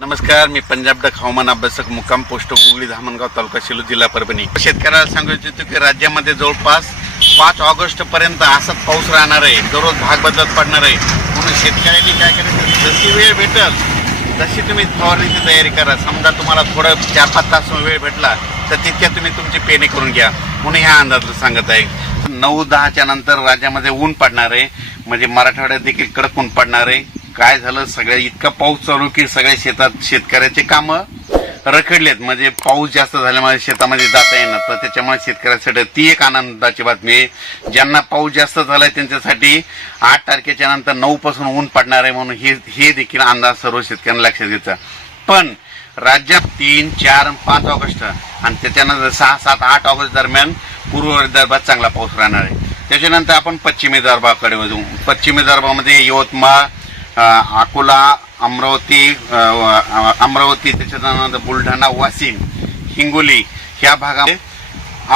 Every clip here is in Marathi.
नमस्कार मी पंजाब डक हवामान अभ्यासक मुक्काम पोस्ट गुगळी धामणगाव तालुका शिलू जिल्हा परभणी. शेतकऱ्याला सांगू इच्छितो की राज्यामध्ये जवळपास पाच ऑगस्ट पर्यंत असाच पाऊस राहणार आहे. दररोज भाग बदलत पडणार आहे. म्हणून शेतकऱ्यांनी काय करायचं? जशी वेळ भेटल तशी तुम्ही फवारणीची तयारी करा. समजा तुम्हाला थोडं चार पाच तास वेळ भेटला तर तितक्या तुम्ही तुमची पेणी करून घ्या. म्हणून ह्या अंदाजात सांगत आहे. नऊ दहाच्या नंतर राज्यामध्ये ऊन पडणार आहे. म्हणजे मराठवाड्यात देखील कडक ऊन पडणार आहे. काय झालं सगळ्या इतका पाऊस चालू की सगळ्या शेतात शेतकऱ्याचे कामं रखडलेत. म्हणजे पाऊस जास्त झाल्यामुळे शेतामध्ये जाता येणार तर त्याच्यामुळे शेतकऱ्यासाठी ती एक आनंदाची बातमी आहे. ज्यांना पाऊस जास्त झालाय त्यांच्यासाठी आठ तारखेच्या नंतर नऊ पासून ऊन पडणार आहे म्हणून हे हे देखील अंदाज सर्व शेतकऱ्यांना लक्षात घ्यायचा पण राज्यात तीन चार पाच ऑगस्ट आणि त्याच्यानंतर सहा सात आठ ऑगस्ट दरम्यान पूर्व विदर्भात चांगला पाऊस राहणार आहे. त्याच्यानंतर आपण पश्चिम विदर्भाकडे जाऊ पश्चिमी विदर्भामध्ये यवतमाळ अकोला अमरावती अमरावती त्याच्यानंतर बुलढाणा वाशिम हिंगोली ह्या भागामध्ये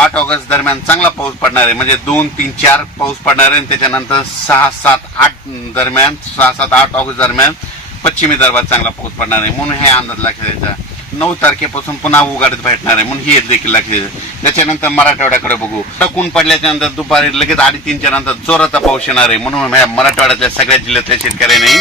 आठ ऑगस्ट दरम्यान चांगला पाऊस पडणार आहे. म्हणजे दोन तीन चार पाऊस पडणार आहे आणि त्याच्यानंतर सहा सात आठ दरम्यान सहा सात आठ ऑगस्ट दरम्यान पश्चिमी दरबार चांगला पाऊस पडणार आहे. म्हणून हे अंदाज लक्षात द्यायचा नऊ तारखेपासून पुन्हा उघाडत भेटणार आहे. म्हणून हे देखील लक्षात त्याच्यानंतर मराठवाड्याकडे बघू. टकून पडल्याच्या नंतर दुपारी लगेच अडीतीनच्या नंतर जोराचा पाऊस येणार आहे. म्हणून ह्या मराठवाड्यातल्या सगळ्या जिल्ह्यातल्या शेतकऱ्यांनी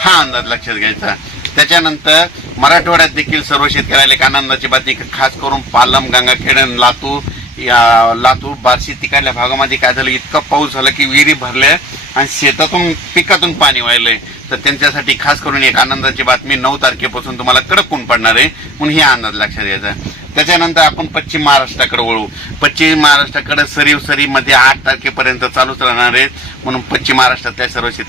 हा अंदाज लक्षात घ्यायचा. त्याच्यानंतर मराठवाड्यात देखील सर्व शेतकऱ्याला एक आनंदाची बातमी. खास करून पालम गंगाखेड लातूर. या लातूर बार्शी तिकडल्या भागामध्ये काय झालं? इतका पाऊस झाला की विहिरी भरल्या आणि शेतातून पिकातून पाणी व्हायलंय तर त्यांच्यासाठी खास करून एक आनंदाची बातमी. नऊ तारखेपासून तुम्हाला कडक ऊन पडणार आहे. म्हणून हे अंदाज लक्षात घ्यायचा. त्याच्यानंतर आपण पश्चिम महाराष्ट्राकडे वळू. पश्चिम महाराष्ट्राकडे सरीव सरी मध्ये आठ तारखेपर्यंत चालूच राहणार आहे. म्हणून पश्चिम महाराष्ट्रातल्या सर्व शेत